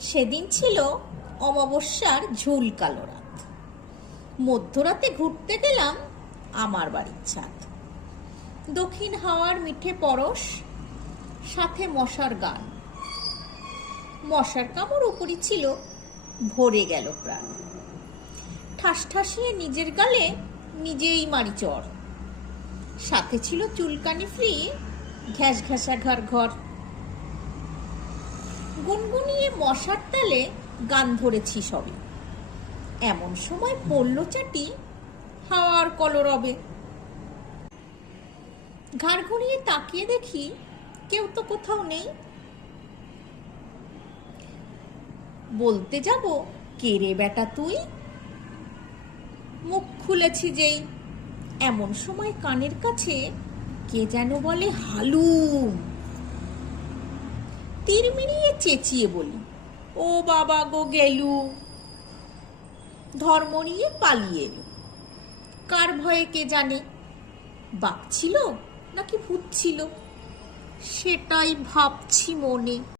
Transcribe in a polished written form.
সেদিন ছিল অমাবস্যার ঝুল কালো রাত। মধ্যরাতে ঘুরতে গেলাম আমার বাড়ির ছাদ। দক্ষিণ হাওয়ার মিঠে পরশ, সাথে মশার গান। মশার কামড় উপরই ছিল ভরে গেল প্রাণ। ঠাস ঠাসিয়ে নিজের গালে নিজেই মারি চর। সাথে ছিল চুলকানি ফ্রি, ঘ্যাস ঘ্যাসা ঘর ঘর। গুনগুনিয়ে মশার তালে গান ধরেছি সবে। এমন সময় পড়ল চাটি হাওয়ার কলরবে। ঘাড় ঘুরিয়ে তাকিয়ে দেখি কেউ তো কোথাও নেই। বলতে যাব, কে রে বেটা তুই? মুখ খুলেছি যেই, এমন সময় কানের কাছে কে যেন বলে হালুম। তীর মিলিয়ে চেঁচিয়ে বলি, ও বাবা গো গেলু। ধর্ম নিয়ে পালিয়ে এলো। কার ভয়ে কে জানে, বাপ ছিল নাকি ভূত ছিল, সেটাই ভাবছি মনে।